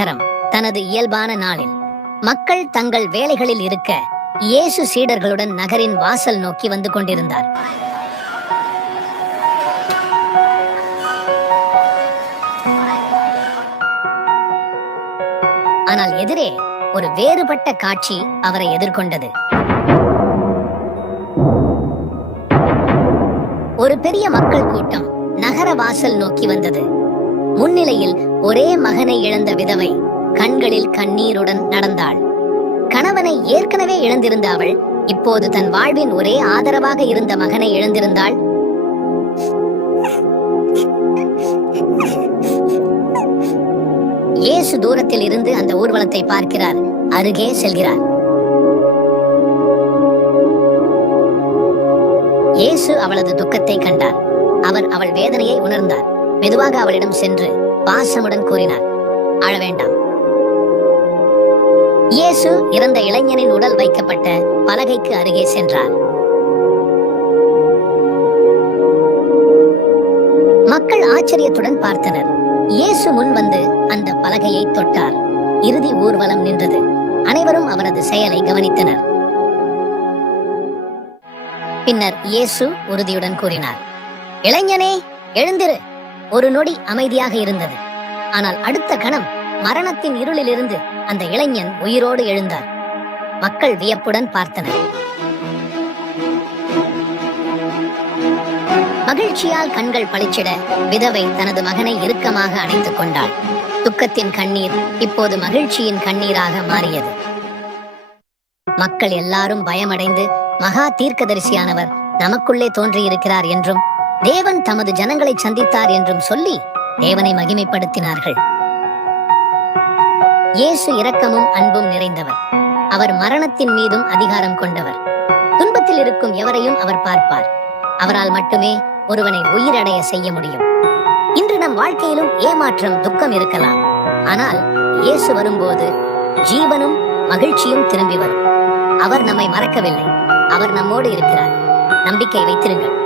நகரம் தனது இயல்பான நாளில் மக்கள் தங்கள் வேலைகளில் இருக்க இயேசு சீடர்களுடன் நகரின் வாசல் நோக்கி வந்து கொண்டிருந்தார். ஆனால் எதிரே ஒரு வேறுபட்ட காட்சி அவரை எதிர்கொண்டது. ஒரு பெரிய மக்கள் கூட்டம் நகர வாசல் நோக்கி வந்தது. முன்னிலையில் ஒரே மகனை இழந்த விதவை கண்களில் கண்ணீருடன் நடந்தாள். கணவனை ஏற்கனவே இழந்திருந்த அவள் இப்போது தன் வாழ்வின் ஒரே ஆதரவாக இருந்த மகனை இழந்திருந்தாள். இயேசு தூரத்தில் இருந்து அந்த ஊர்வலத்தை பார்க்கிறார். அருகே செல்கிறார். இயேசு அவளது துக்கத்தை கண்டார். அவர் அவள் வேதனையை உணர்ந்தார். மெதுவாக அவளிடம் சென்று பாசமுடன் கூறினார், அழ வேண்டாம். இயேசு இறந்த இளைஞனின் உடல் வைக்கப்பட்ட பலகைக்கு அருகே சென்றார். மக்கள் ஆச்சரியத்துடன் பார்த்தனர். இயேசு முன் வந்து அந்த பலகையை தொட்டார். இறுதி ஊர்வலம் நின்றது. அனைவரும் அவரது செயலை கவனித்தனர். பின்னர் இயேசு உறுதியுடன் கூறினார், இளைஞனே, எழுந்திரு. ஒரு நொடி அமைதியாக இருந்தது. ஆனால் அடுத்த கணம் மரணத்தின் இருளிலிருந்து அந்த இளைஞன் உயிரோடு எழுந்தார். மக்கள் வியப்புடன் பார்த்தனர். மகிழ்ச்சியால் கண்கள் பளிச்சிட விதவை தனது மகனை இறுக்கமாக அணைத்துக் கொண்டாள். துக்கத்தின் கண்ணீர் இப்போது மகிழ்ச்சியின் கண்ணீராக மாறியது. மக்கள் எல்லாரும் பயமடைந்து, மகா தீர்க்கதரிசியானவர் நமக்குள்ளே தோன்றியிருக்கிறார் என்றும் தேவன் தமது ஜனங்களை சந்தித்தார் என்றும் சொல்லி தேவனை மகிமைப்படுத்தினார்கள். இயேசு இரக்கமும் அன்பும் நிறைந்தவர். அவர் மரணத்தின் மீதும் அதிகாரம் கொண்டவர். துன்பத்தில் இருக்கும் எவரையும் அவர் பார்ப்பார். அவரால் மட்டுமே ஒருவனை உயிரடைய செய்ய முடியும். இன்று நம் வாழ்க்கையிலும் ஏமாற்றம், துக்கம் இருக்கலாம். ஆனால் இயேசு வரும்போது ஜீவனும் மகிழ்ச்சியும் திரும்பி வரும். அவர் நம்மை மறக்கவில்லை. அவர் நம்மோடு இருக்கிறார். நம்பிக்கை வைத்திருங்கள்.